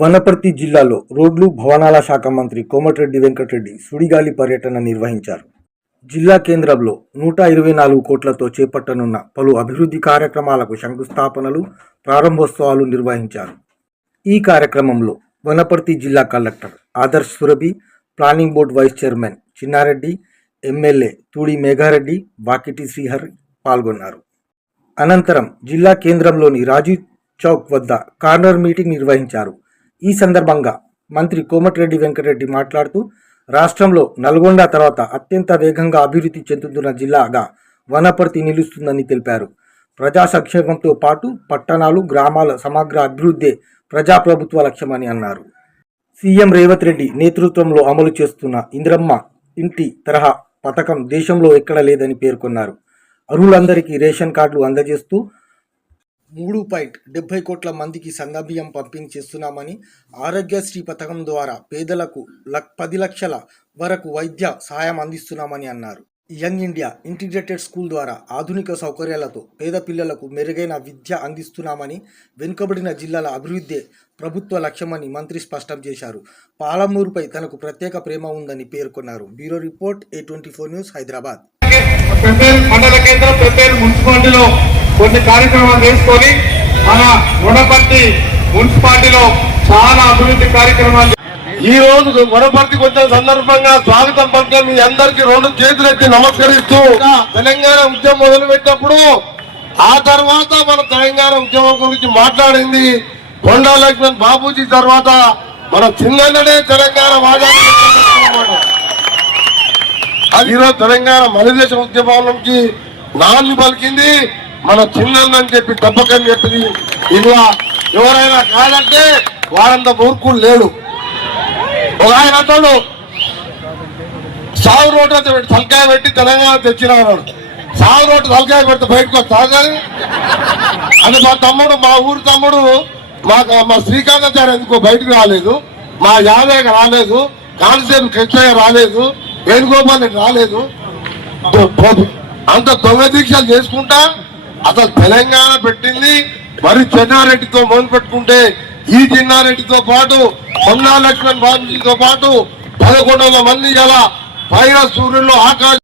వనపర్తి జిల్లాలో రోడ్లు భవనాల శాఖ మంత్రి కోమటిరెడ్డి వెంకటరెడ్డి సుడిగాలి పర్యటన నిర్వహించారు. జిల్లా కేంద్రంలో 124 కోట్లతో చేపట్టనున్న పలు అభివృద్ధి కార్యక్రమాలకు శంకుస్థాపనలు, ప్రారంభోత్సవాలు నిర్వహించారు. ఈ కార్యక్రమంలో వనపర్తి జిల్లా collector Adarsh Surabhi, planning board vice chairman Chinna Reddy, MLA Thudi Megha Reddy, Vakiti Srihari పాల్గొన్నారు. అనంతరం జిల్లా కేంద్రంలోని రాజీవ్ చౌక్ వద్ద కార్నర్ మీటింగ్ నిర్వహించారు. ఈ సందర్భంగా మంత్రి కోమటిరెడ్డి వెంకటరెడ్డి మాట్లాడుతూ, రాష్ట్రంలో నల్గొండ తర్వాత అత్యంత వేగంగా అభివృద్ధి చెందుతున్న జిల్లాగా వనపర్తి నిలుస్తుందని తెలిపారు. ప్రజా సంక్షేమంతో పాటు పట్టణాలు, గ్రామాల సమగ్ర అభివృద్ధే ప్రజాప్రభుత్వ లక్ష్యమని అన్నారు. సీఎం రేవంత్ రెడ్డి నేతృత్వంలో అమలు చేస్తున్న ఇంద్రమ్మ ఇంటి తరహా పథకం దేశంలో ఎక్కడ లేదని పేర్కొన్నారు. అర్హులందరికీ రేషన్ కార్డులు అందజేస్తూ 3.70 కోట్ల మందికి సన్నబియ్యం పంపిణీ చేస్తున్నామని, ఆరోగ్యశ్రీ పథకం ద్వారా పేదలకు 10 లక్షల వరకు వైద్య సహాయం అందిస్తున్నామని అన్నారు. యంగ్ ఇండియా ఇంటిగ్రేటెడ్ స్కూల్ ద్వారా ఆధునిక సౌకర్యాలతో పేద పిల్లలకు మెరుగైన విద్య అందిస్తున్నామని, వెనుకబడిన జిల్లాల అభివృద్ధే ప్రభుత్వ లక్ష్యమని మంత్రి స్పష్టం చేశారు. పాలమూరుపై తనకు ప్రత్యేక ప్రేమ ఉందని పేర్కొన్నారు. Bureau report, A24 news, Hyderabad. మండల కేంద్రం మున్సిపాలిటీలో కొన్ని కార్యక్రమాలు చేసుకొని మన వనపర్తి మున్సిపాలిటీలో చాలా అభివృద్ధి కార్యక్రమాలు ఈ రోజు వనపర్తికి వచ్చిన సందర్భంగా స్వాగతం పలికే మీ అందరికీ 2 చేతులెత్తి నమస్కరిస్తూ, తెలంగాణ ఉద్యమం మొదలు పెట్టినప్పుడు ఆ తర్వాత మన తెలంగాణ ఉద్యమం గురించి మాట్లాడింది కొండా లక్ష్మణ్ బాబూజీ. తర్వాత మన చిన్ననే తెలంగాణ వాదాన్ని ఈరోజు తెలంగాణ మనదేశ ఉద్యమం నుంచి నాన్ని పలికింది మన చిన్నని చెప్పి తప్పకని చెప్పింది. ఇలా ఎవరైనా కాదంటే వారంత మూర్ఖులు లేడు. ఒక ఆయన అంటాడు, సాగు రోడ్డు తలకాయ పెట్టి తెలంగాణ తెచ్చినాడు. సాగు రోడ్డు తలకాయ పెడితే బయటకు తాగాలి అని మా తమ్ముడు, మా ఊరు తమ్ముడు, మా శ్రీకాంతాచార్య ఎందుకో బయటకు రాలేదు, మా యాదయ్య రాలేదు, కానిసేపు కృష్ణయ్య రాలేదు, వేణుగోపాల్ రెడ్డి రాలేదు. అంత దొంగ దీక్షలు చేసుకుంటా అసలు తెలంగాణ పెట్టింది మరి చెన్నారెడ్డితో మొదలు పెట్టుకుంటే ఈ చిన్నారెడ్డితో పాటు కొండా లక్ష్మణ్ బాబుజీతో పాటు 1100 మంది ఇలా పైన సూర్యుల్లో ఆకాశం